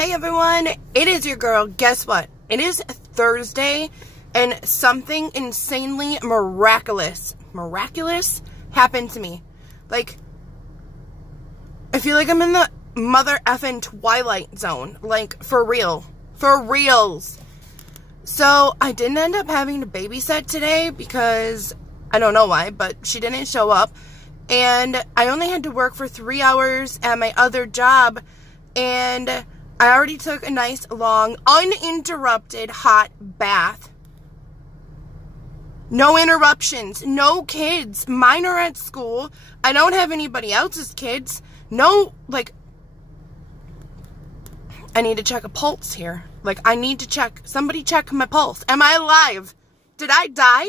Hey everyone, it is your girl. Guess what? It is Thursday and something insanely miraculous happened to me. Like, I feel like I'm in the mother effing Twilight Zone. Like, for real. For reals. So, I didn't end up having to babysit today because, I don't know why, but she didn't show up. And I only had to work for 3 hours at my other job. And I already took a nice, long, uninterrupted hot bath. No interruptions. No kids. Mine are at school. I don't have anybody else's kids. No, like, I need to check a pulse here. Like, I need to check. Somebody check my pulse. Am I alive? Did I die?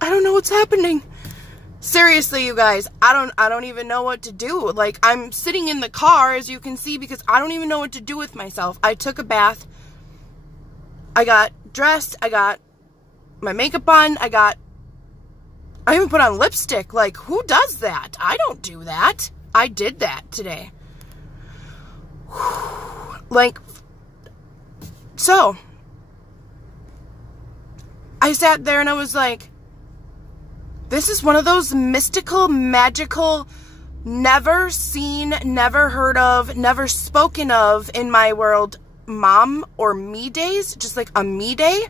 I don't know what's happening. Seriously, you guys, I don't even know what to do. Like, I'm sitting in the car, as you can see, because I don't even know what to do with myself. I took a bath. I got dressed. I got my makeup on. I even put on lipstick. Like, who does that? I don't do that. I did that today. Like, so, I sat there and I was like, this is one of those mystical, magical, never seen, never heard of, never spoken of in my world, mom or me days. Just like a me day.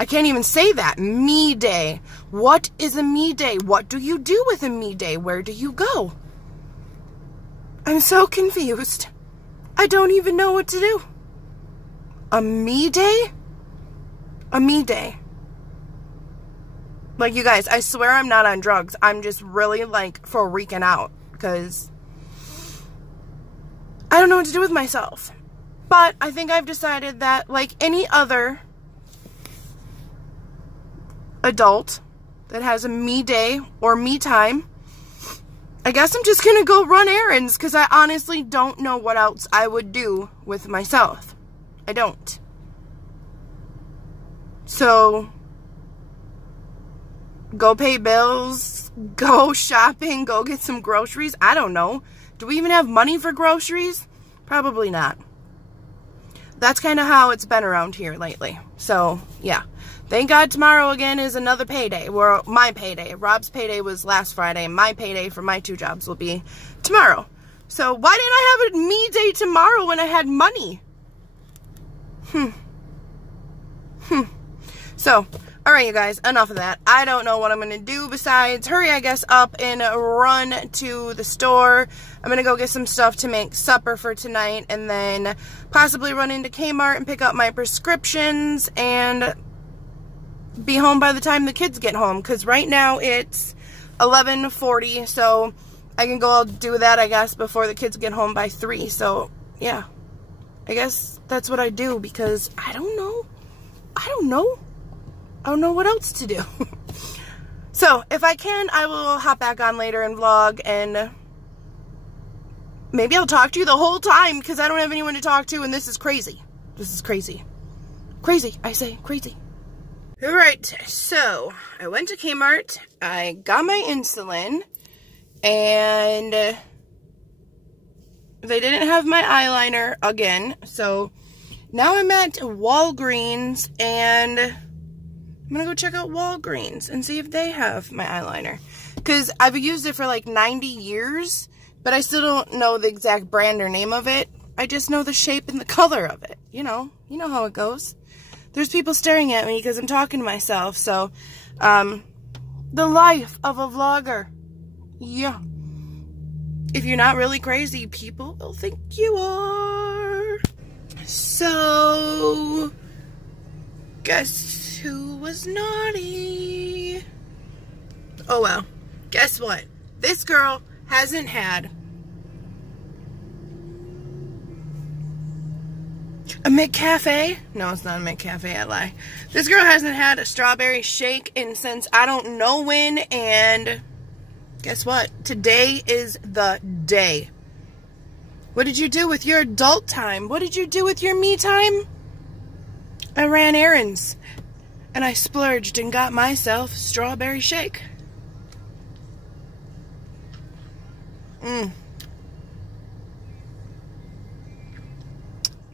I can't even say that. Me day. What is a me day? What do you do with a me day? Where do you go? I'm so confused. I don't even know what to do. A me day? A me day. Like, you guys, I swear I'm not on drugs. I'm just really, like, freaking out. Because I don't know what to do with myself. But I think I've decided that, like any other adult that has a me day or me time, I guess I'm just going to go run errands. Because I honestly don't know what else I would do with myself. I don't. So, go pay bills, go shopping, go get some groceries. I don't know. Do we even have money for groceries? Probably not. That's kind of how it's been around here lately. So, yeah. Thank God tomorrow again is another payday. Well, my payday. Rob's payday was last Friday. And my payday for my 2 jobs will be tomorrow. So, why didn't I have a me day tomorrow when I had money? So, alright, you guys, enough of that. I don't know what I'm going to do besides hurry, I guess, up and run to the store. I'm going to go get some stuff to make supper for tonight and then possibly run into Kmart and pick up my prescriptions and be home by the time the kids get home. Because right now it's 11:40, so I can go do that, I guess, before the kids get home by 3. So, yeah. I guess that's what I do because I don't know. I don't know what else to do. So, if I can, I will hop back on later and vlog, and maybe I'll talk to you the whole time, because I don't have anyone to talk to, and this is crazy. This is crazy. Crazy, I say, crazy. Alright, so, I went to Kmart, I got my insulin, and they didn't have my eyeliner again, so now I'm at Walgreens, and I'm going to go check out Walgreens and see if they have my eyeliner. Because I've used it for like 90 years, but I still don't know the exact brand or name of it. I just know the shape and the color of it. You know how it goes. There's people staring at me because I'm talking to myself. So, the life of a vlogger. Yeah. If you're not really crazy, people will think you are. So, guess who was naughty? Oh well, guess what? This girl hasn't had a McCafe. No, it's not a McCafe, I lie. This girl hasn't had a strawberry shake since I don't know when, and guess what? Today is the day. What did you do with your adult time? What did you do with your me time? I ran errands. And I splurged and got myself strawberry shake.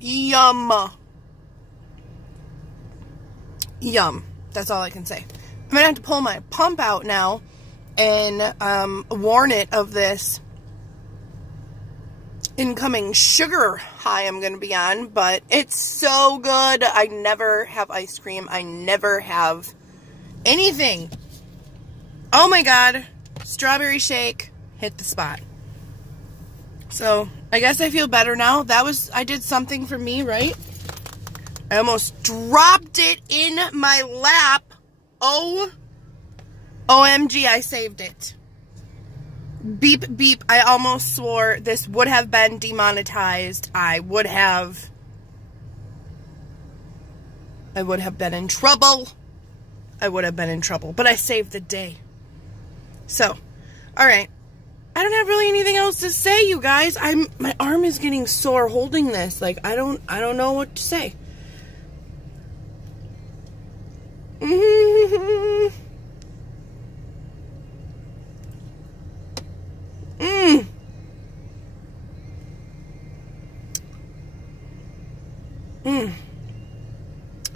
Yum. Yum. That's all I can say. I'm going to have to pull my pump out now and warn it of this incoming sugar high I'm going to be on. But it's so good. I never have ice cream. I never have anything. Oh my God. Strawberry shake hit the spot. So I guess I feel better now. I did something for me, right? I almost dropped it in my lap. Oh, OMG, I saved it. Beep, beep. I almost swore this would have been demonetized. I would have been in trouble. I would have been in trouble, but I saved the day. So, all right. I don't have really anything else to say, you guys. My arm is getting sore holding this. Like, I don't know what to say. Who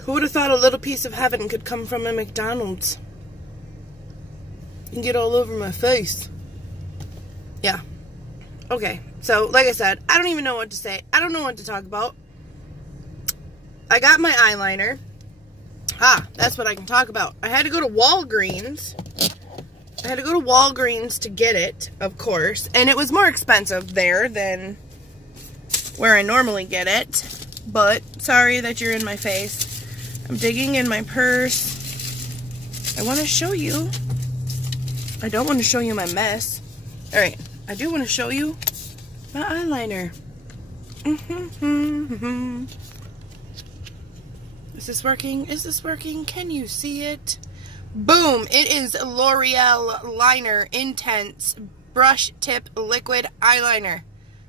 would have thought a little piece of heaven could come from a McDonald's and get all over my face? Yeah. Okay. So, like I said, I don't even know what to say. I don't know what to talk about. I got my eyeliner. That's what I can talk about. I had to go to Walgreens. To get it, of course. And it was more expensive there than where I normally get it. But, sorry that you're in my face. I'm digging in my purse. I want to show you. I don't want to show you my mess. Alright, I do want to show you my eyeliner. Is this working? Is this working? Can you see it? Boom! It is L'Oreal Liner Intense Brush Tip Liquid Eyeliner.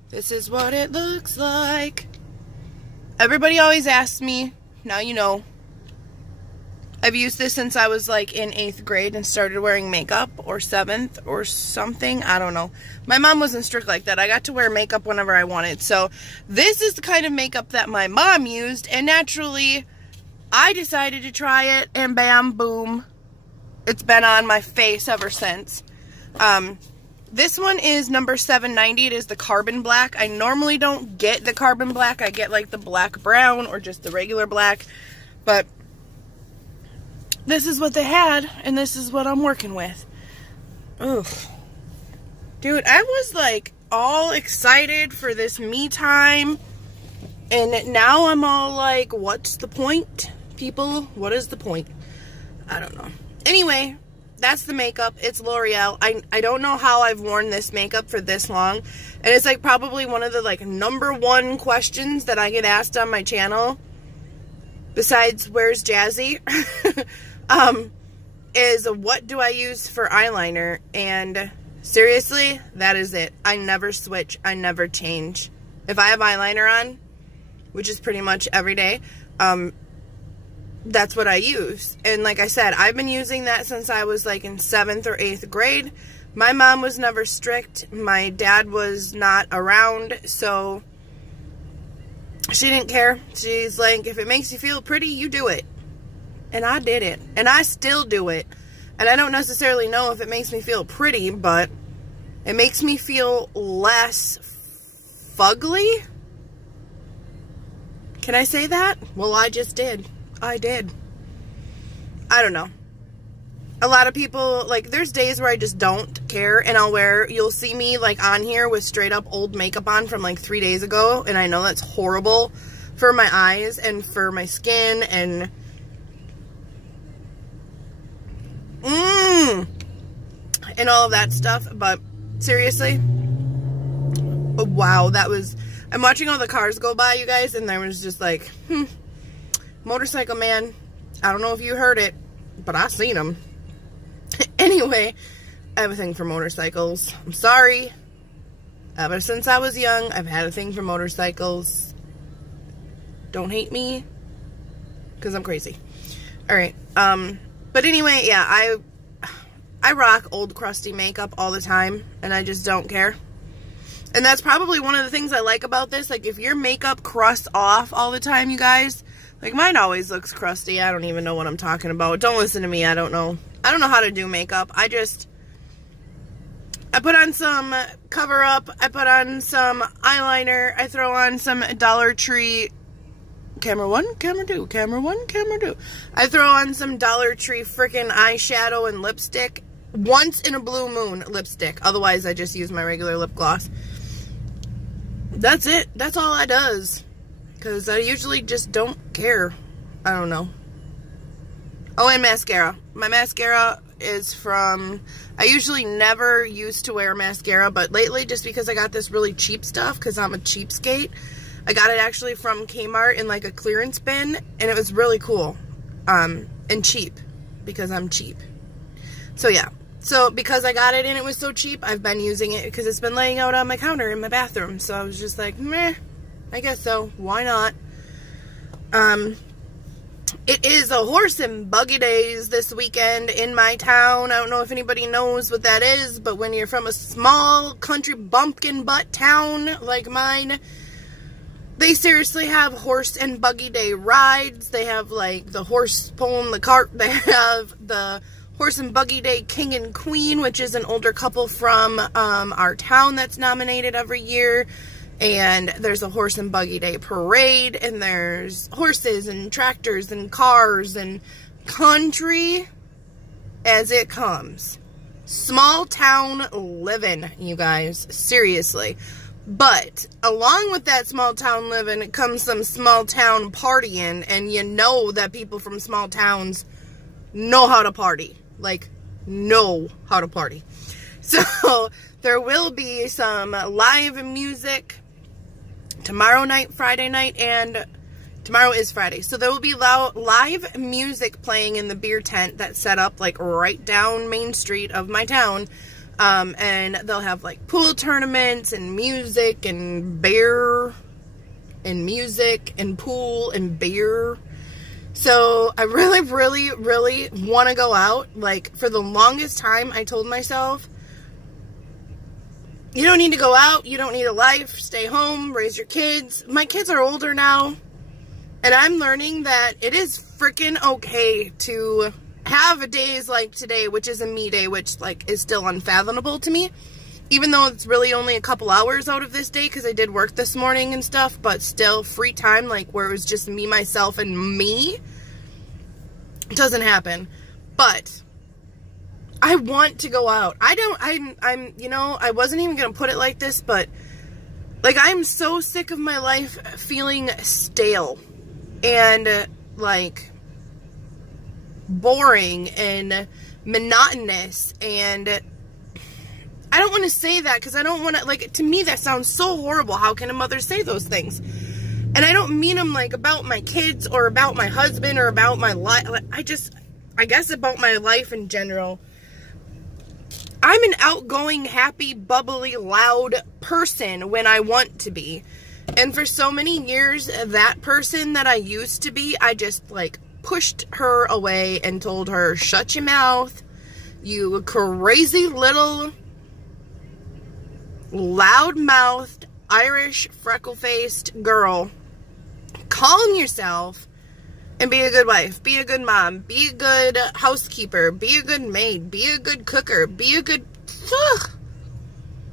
This is what it looks like. Everybody always asks me, now you know. I've used this since I was like in 8th grade and started wearing makeup, or 7th or something. I don't know. My mom wasn't strict like that. I got to wear makeup whenever I wanted. So this is the kind of makeup that my mom used, and naturally I decided to try it, and bam, boom. It's been on my face ever since. This one is number 790. It is the carbon black. I normally don't get the carbon black. I get like the black brown or just the regular black. But this is what they had, and this is what I'm working with. Oof. Dude, I was like all excited for this me time, and now I'm all like, what's the point, people? What is the point? I don't know. Anyway, that's the makeup. It's L'Oreal. I don't know how I've worn this makeup for this long, and it's like probably one of the like #1 questions that I get asked on my channel, besides where's Jazzy, is what do I use for eyeliner? And seriously, that is it. I never switch. I never change. If I have eyeliner on, which is pretty much every day, that's what I use. And like I said, I've been using that since I was like in 7th or 8th grade. My mom was never strict. My dad was not around, so she didn't care. She's like, if it makes you feel pretty, you do it. And I did it. And I still do it. And I don't necessarily know if it makes me feel pretty, but it makes me feel less fugly. Can I say that? Well, I just did. I did. I don't know. A lot of people, like, there's days where I just don't care, and I'll wear, you'll see me, like, on here with straight up old makeup on from, like, 3 days ago, and I know that's horrible for my eyes and for my skin, and and all of that stuff, but seriously, wow, that was, I'm watching all the cars go by, you guys, and there was just like, motorcycle man, I don't know if you heard it, but I seen him. Anyway, I have a thing for motorcycles. I'm sorry. Ever since I was young, I've had a thing for motorcycles. Don't hate me, because I'm crazy. Alright, but anyway, yeah, I rock old crusty makeup all the time, and I just don't care. And that's probably one of the things I like about this. Like, if your makeup crusts off all the time, you guys, like, mine always looks crusty. I don't even know what I'm talking about. Don't listen to me. I don't know. I don't know how to do makeup. I put on some cover up. I put on some eyeliner. I throw on some Dollar Tree. Camera one, camera two, camera one, camera two. I throw on some Dollar Tree freaking eyeshadow and lipstick. Once in a blue moon lipstick. Otherwise, I just use my regular lip gloss. That's it. That's all I does. Because I usually just don't care. I don't know. Oh, and mascara. My mascara is from... I usually never used to wear mascara, but lately, just because I got this really cheap stuff, because I'm a cheapskate, I got it actually from Kmart in like a clearance bin, and it was really cool. And cheap, because I'm cheap. So yeah. So, because I got it and it was so cheap, I've been using it because it's been laying out on my counter in my bathroom. So, I was just like, meh, I guess so. Why not? It is a horse and buggy days this weekend in my town. I don't know if anybody knows what that is, but when you're from a small country bumpkin butt town like mine, they seriously have horse and buggy day rides. They have, like, the horse pulling the cart. They have the... Horse and Buggy Day King and Queen, which is an older couple from our town that's nominated every year. And there's a Horse and Buggy Day parade, and there's horses and tractors and cars and country as it comes. Small town living, you guys. Seriously. But along with that small town living comes some small town partying, and you know that people from small towns know how to party. Like, know how to party. So, there will be some live music tomorrow night, Friday night, and tomorrow is Friday. So, there will be live music playing in the beer tent that's set up, like, right down Main Street of my town. And they'll have, like, pool tournaments and music and beer and music and pool and beer. So, I really, really, really want to go out. Like, for the longest time, I told myself, you don't need to go out. You don't need a life. Stay home. Raise your kids. My kids are older now. And I'm learning that it is freaking okay to have days like today, which is a me day, which, like, is still unfathomable to me. Even though it's really only a couple hours out of this day, because I did work this morning and stuff, but still free time, like, where it was just me, myself, and me, doesn't happen. But I want to go out. I'm, you know, I wasn't even going to put it like this, but, like, I'm so sick of my life feeling stale and, like, boring and monotonous, and I don't want to say that because I don't want to, like, to me that sounds so horrible. How can a mother say those things? And I don't mean them, like, about my kids or about my husband or about my life. I guess about my life in general. I'm an outgoing, happy, bubbly, loud person when I want to be. And for so many years, that person that I used to be, I just, like, pushed her away and told her, shut your mouth, you crazy little loud-mouthed, Irish, freckle-faced girl. Calm yourself and be a good wife. Be a good mom. Be a good housekeeper. Be a good maid. Be a good cooker. Be a good... Ugh.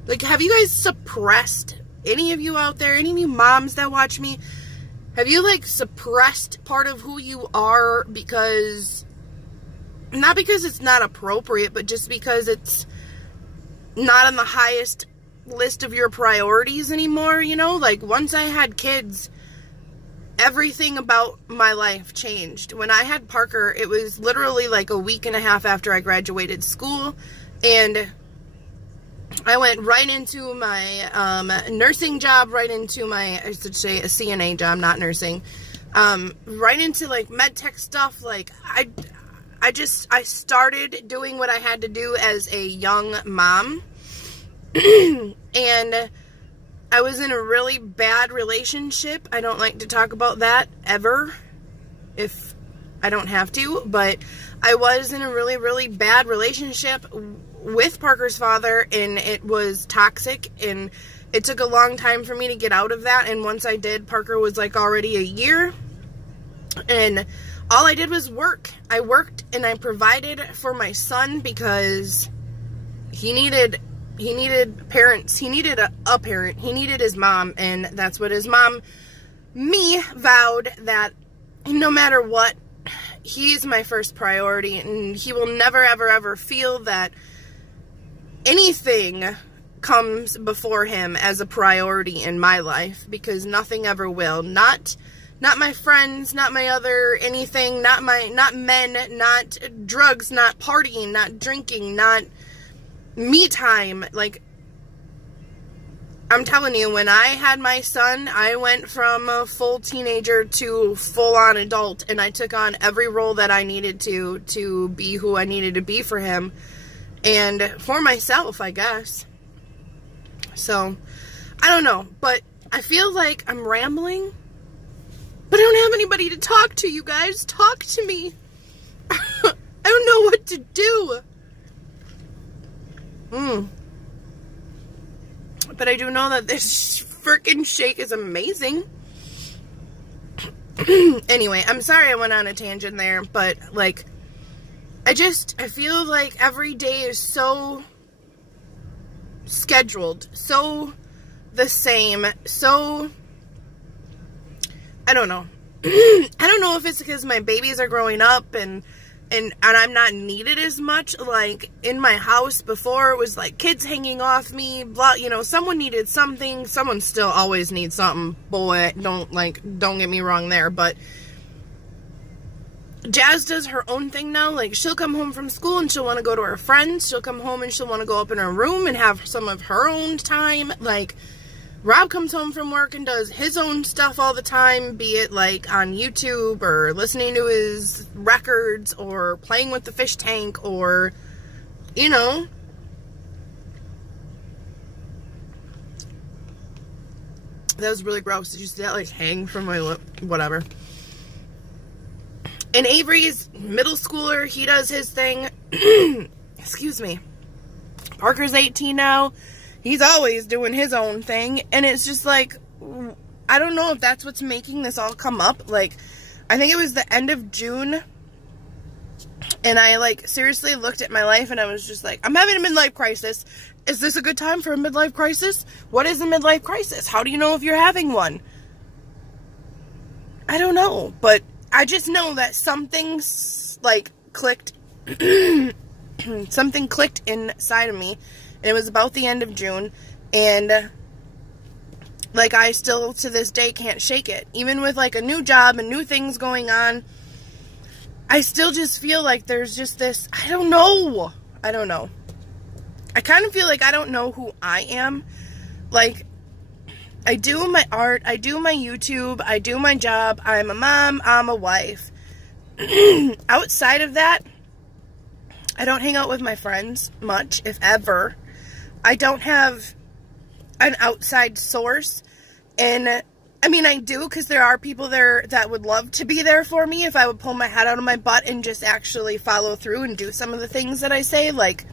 Like, have you guys suppressed, any of you out there, any of you moms that watch me, have you, like, suppressed part of who you are because... Not because it's not appropriate, but just because it's not on the highest list of your priorities anymore, you know? Like, once I had kids, everything about my life changed. When I had Parker, it was literally like a week and a half after I graduated school, and I went right into my nursing job, right into my, I should say, a CNA job, not nursing, right into, like, med tech stuff. Like, I started doing what I had to do as a young mom. And I was in a really bad relationship. I don't like to talk about that ever, if I don't have to, but I was in a really, really bad relationship with Parker's father, and it was toxic, and it took a long time for me to get out of that, and once I did, Parker was like already a year, and all I did was work. I worked and I provided for my son because he needed parents. He needed a parent. He needed his mom, and that's what his mom, me, vowed that no matter what, he's my first priority, and he will never, ever, ever feel that anything comes before him as a priority in my life, because nothing ever will. Not my friends, not my other anything, not men, not drugs, not partying, not drinking, not me time. Like, I'm telling you, when I had my son, I went from a full teenager to full-on adult, and I took on every role that I needed to be who I needed to be for him, and for myself, I guess. So, I don't know, but I feel like I'm rambling, but I don't have anybody to talk to, you guys. Talk to me. I don't know what to do. But I do know that this freaking shake is amazing. Anyway, I'm sorry I went on a tangent there, but, like, I feel like every day is so scheduled, so the same, so, I don't know. I don't know if it's because my babies are growing up and I'm not needed as much. Like, in my house before, it was like kids hanging off me, blah, you know, someone needed something. Someone still always needs something. Boy, don't get me wrong there, but Jazz does her own thing now. Like, she'll come home from school and she'll want to go to her friends. She'll come home and she'll want to go up in her room and have some of her own time. Like, Rob comes home from work and does his own stuff all the time, be it like on YouTube or listening to his records or playing with the fish tank or, you know. That was really gross. Did you see that, like, hang from my lip? Whatever. And Avery's middle schooler. He does his thing. Excuse me. Parker's 18 now. He's always doing his own thing. And it's just like, I don't know if that's what's making this all come up. Like, I think it was the end of June. And I, like, seriously looked at my life and I was just like, I'm having a midlife crisis. Is this a good time for a midlife crisis? What is a midlife crisis? How do you know if you're having one? I don't know. But I just know that something's, like, clicked. Something clicked inside of me. And it was about the end of June, and, like, I still, to this day, can't shake it. Even with, like, a new job and new things going on, I still just feel like there's just this, I don't know. I kind of feel like I don't know who I am. Like, I do my art, I do my YouTube, I do my job, I'm a mom, I'm a wife. Outside of that, I don't hang out with my friends much, if ever. I don't have an outside source, and I mean, I do, because there are people there that would love to be there for me if I would pull my head out of my butt and just actually follow through and do some of the things that I say. Like,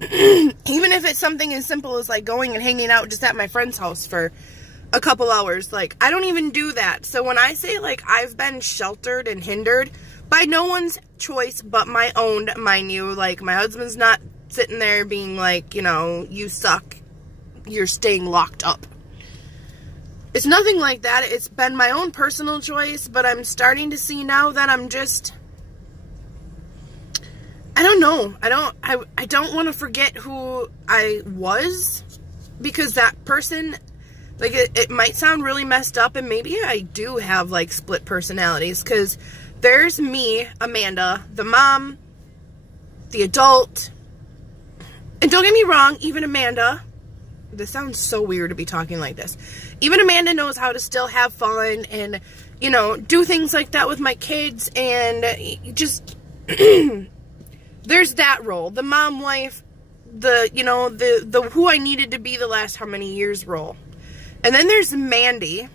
even if it's something as simple as, like, going and hanging out just at my friend's house for a couple hours. Like, I don't even do that. So when I say, like, I've been sheltered and hindered by no one's choice but my own, mind you. Like, my husband's not sitting there being like, you know, you suck, you're staying locked up. It's nothing like that. It's been my own personal choice, but I'm starting to see now that I'm just, I don't know. I don't want to forget who I was, because that person, like, it might sound really messed up, and maybe I do have, like, split personalities, because there's me, Amanda, the mom, the adult. And don't get me wrong, even Amanda, this sounds so weird to be talking like this. Even Amanda knows how to still have fun and, you know, do things like that with my kids, and just, there's that role. The mom, wife, the, you know, the who I needed to be the last how many years role. And then there's Mandy.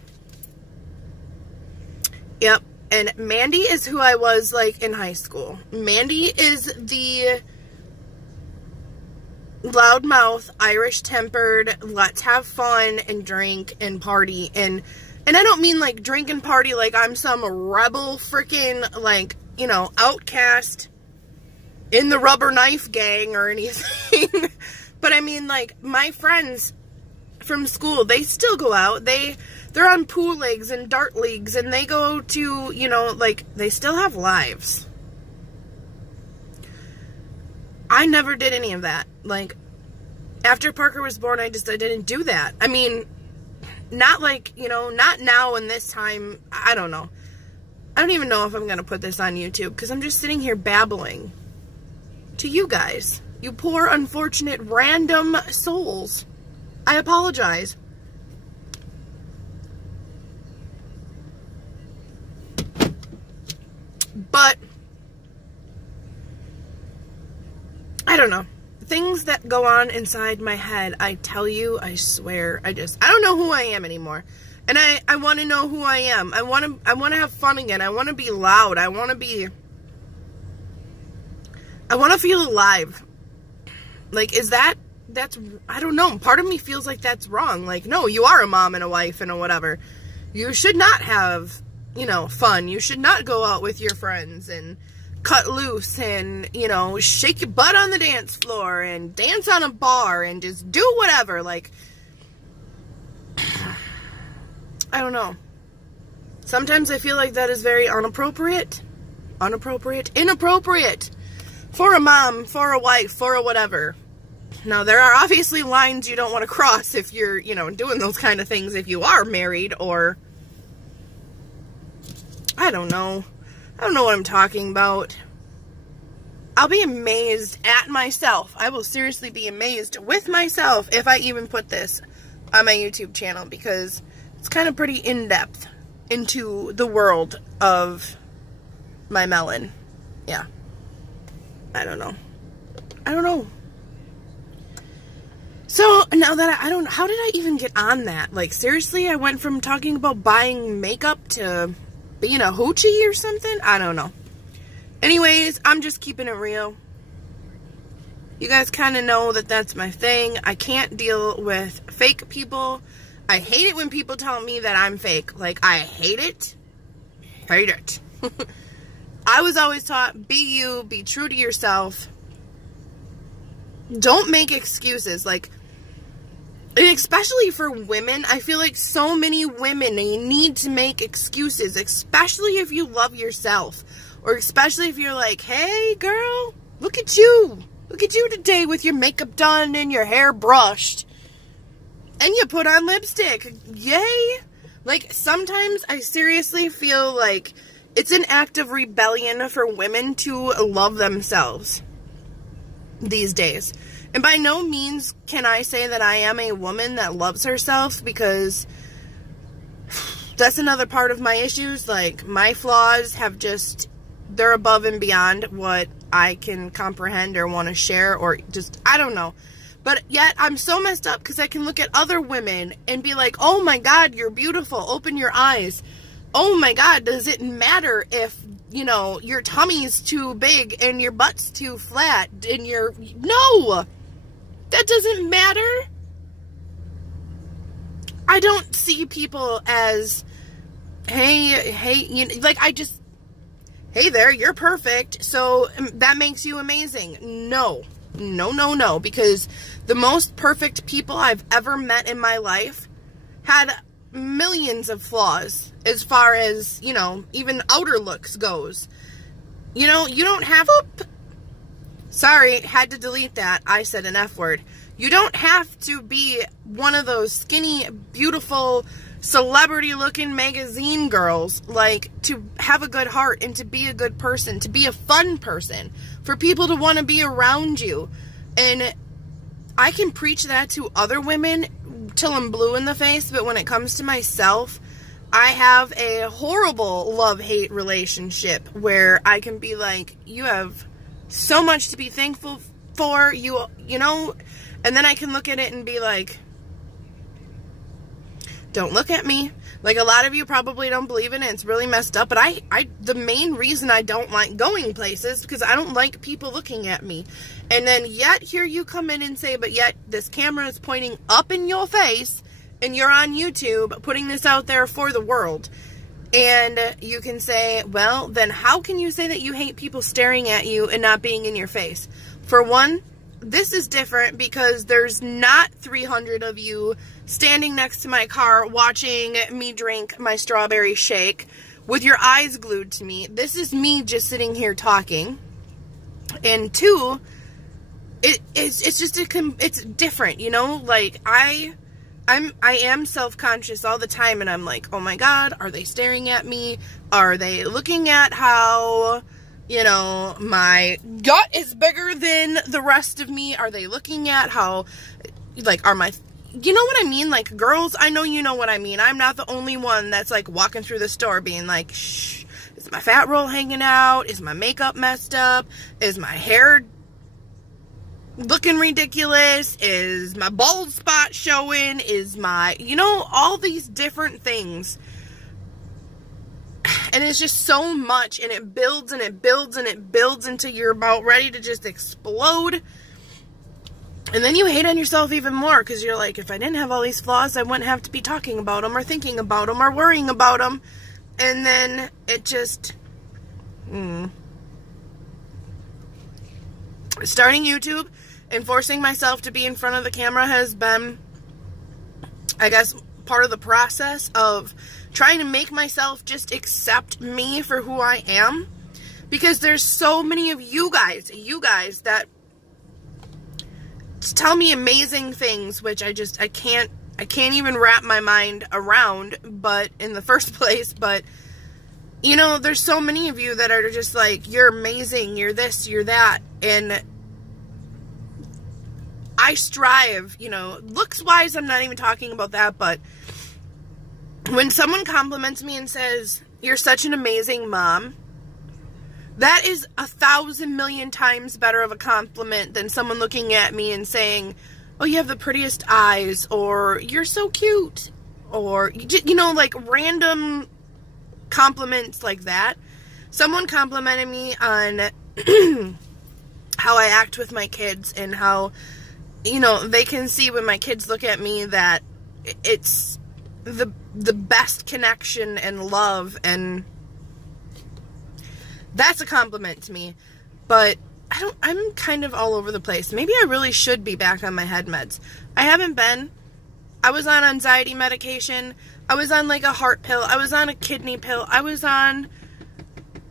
Yep. And Mandy is who I was, like, in high school. Mandy is the loudmouth, Irish-tempered, let's have fun and drink and party. And I don't mean like drink and party like I'm some rebel freaking, like, you know, outcast in the rubber knife gang or anything. But I mean, like, my friends from school, they still go out. They're on pool leagues and dart leagues, and they go to, you know, like, they still have lives. I never did any of that. Like, after Parker was born, I didn't do that. I mean, not like, you know, not now in this time. I don't know. I don't even know if I'm going to put this on YouTube, because I'm just sitting here babbling to you guys. You poor, unfortunate, random souls. I apologize. But I don't know. Things that go on inside my head, I tell you, I swear, I don't know who I am anymore. And I want to know who I am. I want to have fun again. I want to be loud. I want to feel alive. Like, that's, I don't know. Part of me feels like that's wrong. Like, no, you are a mom and a wife and a whatever. You should not have, you know, fun. You should not go out with your friends and cut loose and, you know, shake your butt on the dance floor and dance on a bar and just do whatever. Like, I don't know. Sometimes I feel like that is very inappropriate for a mom, for a wife, for a whatever. Now, there are obviously lines you don't want to cross if you're, you know, doing those kind of things if you are married, or I don't know. I don't know what I'm talking about. I'll be amazed at myself. I will seriously be amazed with myself if I even put this on my YouTube channel, because it's kind of pretty in-depth into the world of my melon. Yeah. I don't know. So, now that I don't know, how did I even get on that? Like, seriously, I went from talking about buying makeup to being a hoochie or something? I don't know. Anyways, I'm just keeping it real. You guys kind of know that that's my thing. I can't deal with fake people. I hate it when people tell me that I'm fake. Like, I hate it. Hate it. I was always taught, be you, be true to yourself. Don't make excuses. Like, especially for women, I feel like so many women, they need to make excuses, especially if you love yourself. Or especially if you're like, hey, girl, look at you. Look at you today with your makeup done and your hair brushed. And you put on lipstick. Yay. Like, sometimes I seriously feel like it's an act of rebellion for women to love themselves these days. And by no means can I say that I am a woman that loves herself, because that's another part of my issues. Like, my flaws have just, they're above and beyond what I can comprehend or want to share, or just, I don't know. But yet, I'm so messed up because I can look at other women and be like, oh my God, you're beautiful. Open your eyes. Oh my God, does it matter if, you know, your tummy's too big and your butt's too flat and your... No! That doesn't matter. I don't see people as, hey, you know, like, I just, hey there, you're perfect, so that makes you amazing. No, because the most perfect people I've ever met in my life had millions of flaws as far as, you know, even outer looks goes. You know, you don't have... Sorry, had to delete that. I said an F word. You don't have to be one of those skinny, beautiful, celebrity-looking magazine girls, like, to have a good heart and to be a good person, to be a fun person, for people to want to be around you. And I can preach that to other women till I'm blue in the face, but when it comes to myself, I have a horrible love-hate relationship where I can be like, you have so much to be thankful for, you know, and then I can look at it and be like, don't look at me. Like, a lot of you probably don't believe in it. It's really messed up. But the main reason I don't like going places, because I don't like people looking at me. And then yet here you come in and say, but yet this camera is pointing up in your face and you're on YouTube putting this out there for the world. And you can say, well, then how can you say that you hate people staring at you and not being in your face? For one, this is different because there's not 300 of you standing next to my car watching me drink my strawberry shake with your eyes glued to me. This is me just sitting here talking. And two, it's just it's different, you know? Like, I am self-conscious all the time, and I'm like, oh my God, are they staring at me? Are they looking at how, you know, my gut is bigger than the rest of me? Are they looking at how, like, you know what I mean? Like, girls, I know you know what I mean. I'm not the only one that's, like, walking through the store being like, shh, is my fat roll hanging out? Is my makeup messed up? Is my hair looking ridiculous? Is my bald spot showing? Is my, you know, all these different things. And it's just so much, and it builds and it builds and it builds until you're about ready to just explode. And then you hate on yourself even more, because you're like, if I didn't have all these flaws, I wouldn't have to be talking about them or thinking about them or worrying about them. And then it just, starting YouTube and forcing myself to be in front of the camera has been, I guess, part of the process of trying to make myself just accept me for who I am. Because there's so many of you guys that tell me amazing things, which I can't even wrap my mind around, but in the first place. But, you know, there's so many of you that are just like, you're amazing, you're this, you're that, and I strive, you know, looks-wise, I'm not even talking about that, but when someone compliments me and says, you're such an amazing mom, that is 1,000 million times better of a compliment than someone looking at me and saying, oh, you have the prettiest eyes, or you're so cute, or, you know, like random compliments like that. Someone complimented me on how I act with my kids and how, you know, they can see when my kids look at me that it's the best connection and love, and that's a compliment to me. But I'm kind of all over the place. Maybe I really should be back on my head meds. I haven't been. I was on anxiety medication. I was on like a heart pill. I was on a kidney pill. I was on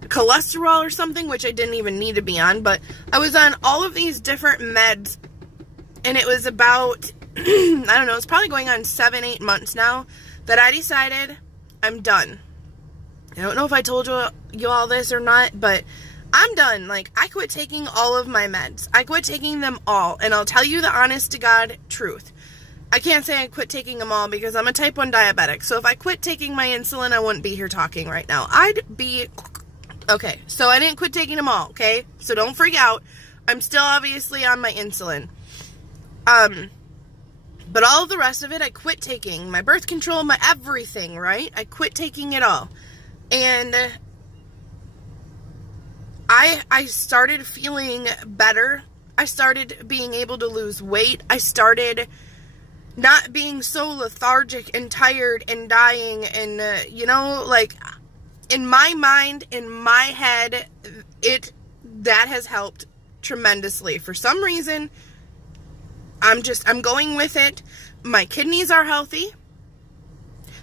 cholesterol or something, which I didn't even need to be on, but I was on all of these different meds, and it was about, I don't know, it's probably going on 7-8 months now that I decided I'm done. I don't know if I told you all this or not, but I'm done. Like, I quit taking all of my meds. I quit taking them all, and I'll tell you the honest to God truth. I can't say I quit taking them all because I'm a type 1 diabetic, so if I quit taking my insulin, I wouldn't be here talking right now. I'd be, okay, so I didn't quit taking them all, okay? So don't freak out. I'm still obviously on my insulin. But all of the rest of it, I quit taking. My birth control, my everything, right? I quit taking it all. And I started feeling better. I started being able to lose weight. I started not being so lethargic and tired and dying. And, you know, like, in my mind, in my head, that has helped tremendously. For some reason, I'm going with it. My kidneys are healthy.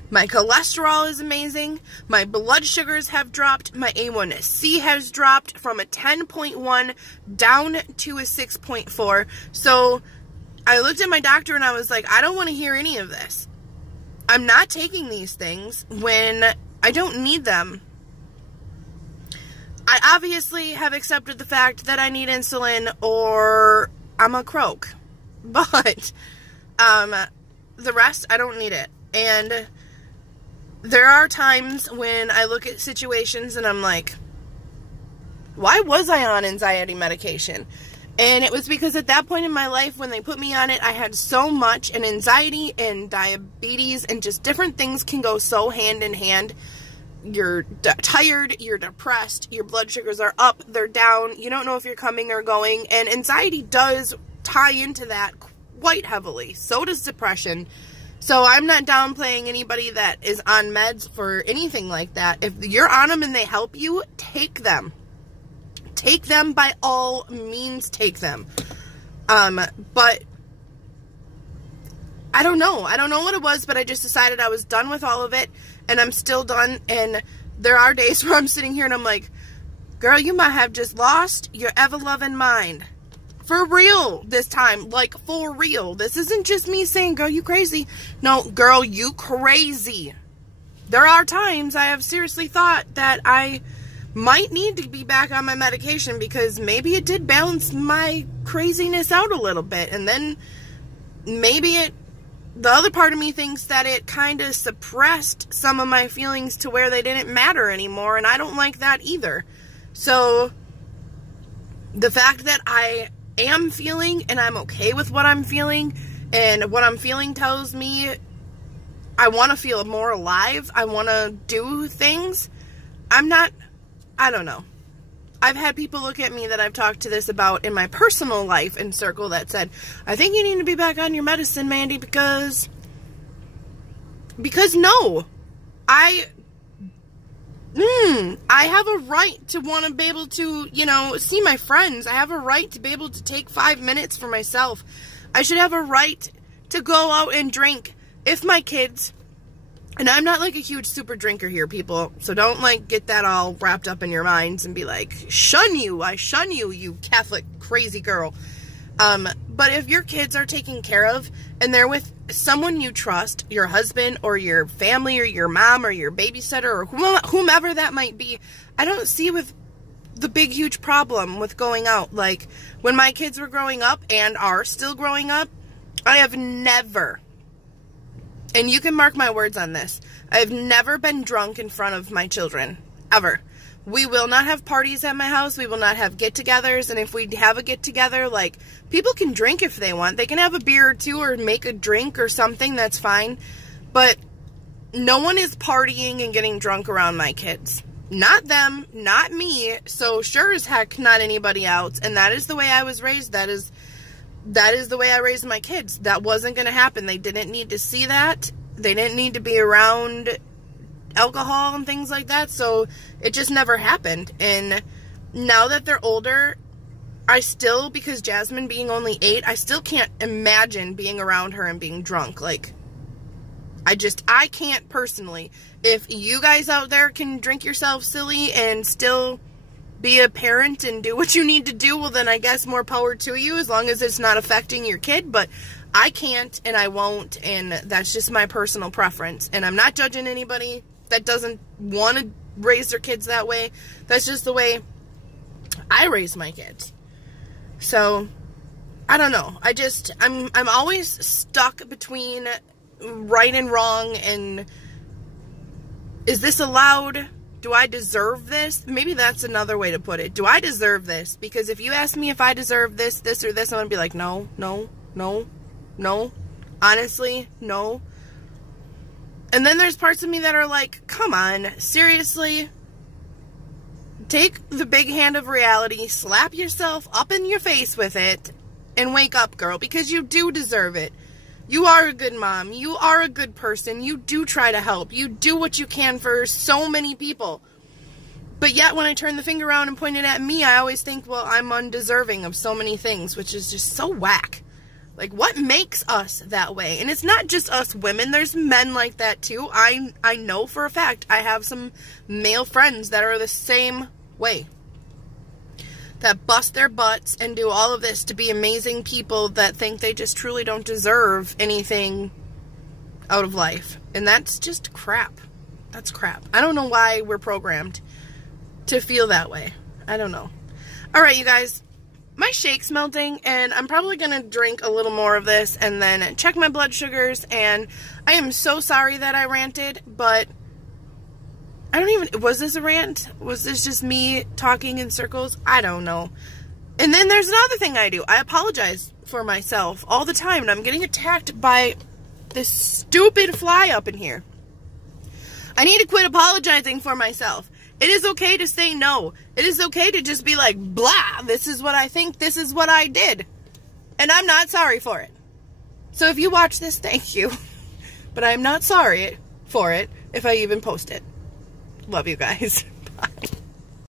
My cholesterol is amazing. My blood sugars have dropped. My A1C has dropped from a 10.1 down to a 6.4. So I looked at my doctor and I was like, I don't want to hear any of this. I'm not taking these things when I don't need them. I obviously have accepted the fact that I need insulin or I'm a croak. But the rest, I don't need it. And there are times when I look at situations and I'm like, why was I on anxiety medication? And it was because at that point in my life when they put me on it, I had so much, and anxiety and diabetes and just different things can go so hand in hand. You're tired, you're depressed, your blood sugars are up, they're down, you don't know if you're coming or going, and anxiety does tie into that quite heavily. So does depression. So I'm not downplaying anybody that is on meds for anything like that. If you're on them and they help you, take them. Take them, by all means, take them. But I don't know. I don't know what it was, but I just decided I was done with all of it, and I'm still done. And there are days where I'm sitting here and I'm like, girl, you might have just lost your ever-loving mind. For real this time. Like, for real. This isn't just me saying, girl, you crazy. No, girl, you crazy. There are times I have seriously thought that I might need to be back on my medication because maybe it did balance my craziness out a little bit. And then maybe the other part of me thinks that it kind of suppressed some of my feelings to where they didn't matter anymore. And I don't like that either. So the fact that I am feeling and I'm okay with what I'm feeling, and what I'm feeling tells me I want to feel more alive. I want to do things. I don't know. I've had people look at me that I've talked to this about in my personal life and circle that said, I think you need to be back on your medicine, Mandy, because no. I have a right to want to be able to, see my friends. I have a right to be able to take 5 minutes for myself. I should have a right to go out and drink if my kids... And I'm not like a huge super drinker here, people. So don't like get that all wrapped up in your minds and be like, shun you. I shun you, you Catholic crazy girl. But if your kids are taken care of and they're with someone you trust, your husband or your family or your mom or your babysitter or whomever that might be, I don't see with the big, huge problem with going out. Like when my kids were growing up and are still growing up, I have never... And you can mark my words on this. I've never been drunk in front of my children. Ever. We will not have parties at my house. We will not have get-togethers. And if we have a get-together, like, people can drink if they want. They can have a beer or two or make a drink or something. That's fine. But no one is partying and getting drunk around my kids. Not them. Not me. So sure as heck not anybody else. And that is the way I was raised. That is the way I raised my kids. That wasn't going to happen. They didn't need to see that. They didn't need to be around alcohol and things like that. So it just never happened. And now that they're older, I still, because Jasmine being only 8, I still can't imagine being around her and being drunk. Like, I can't personally. If you guys out there can drink yourself silly and still be a parent and do what you need to do, well then I guess more power to you, as long as it's not affecting your kid. But I can't and I won't, and that's just my personal preference. And I'm not judging anybody that doesn't want to raise their kids that way. That's just the way I raise my kids. So I don't know. I'm always stuck between right and wrong, and is this allowed? Do I deserve this? Maybe that's another way to put it. Do I deserve this? Because if you ask me if I deserve this, this, or this, I'm going to be like, no, no, no, no. Honestly, no. And then there's parts of me that are like, come on, seriously? Take the big hand of reality, slap yourself up in your face with it, and wake up, girl, because you do deserve it. You are a good mom. You are a good person. You do try to help. You do what you can for so many people. But yet when I turn the finger around and point it at me, I always think, well, I'm undeserving of so many things, which is just so whack. Like, what makes us that way? And it's not just us women. There's men like that too. I know for a fact I have some male friends that are the same way. That bust their butts and do all of this to be amazing people that think they just truly don't deserve anything out of life. And that's just crap. That's crap. I don't know why we're programmed to feel that way. I don't know. Alright, you guys. My shake's melting, and I'm probably going to drink a little more of this and then check my blood sugars. And I am so sorry that I ranted, but I don't even... Was this a rant? Was this just me talking in circles? I don't know. And then there's another thing I do. I apologize for myself all the time, and I'm getting attacked by this stupid fly up in here. I need to quit apologizing for myself. It is okay to say no. It is okay to just be like, blah, this is what I think, this is what I did. And I'm not sorry for it. So if you watch this, thank you. But I'm not sorry for it if I even post it. Love you guys. Bye.